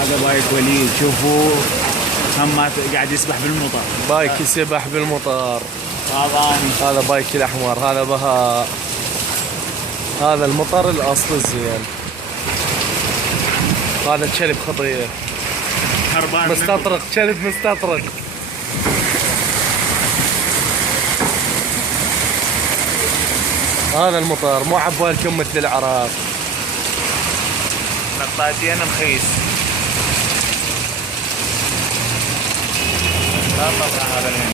هذا بايك وليد، شوفوا هم قاعد يسبح بالمطر. بايك يسبح بالمطر. هذا بايك الاحمر، هذا بهاء. هذا المطر الاصل الزين. هذا كلب خطير مستطرق، كلب مستطرق. هذا المطر مو عبالكم مثل العراق. نقطتين مخيس. لا طبعا هذا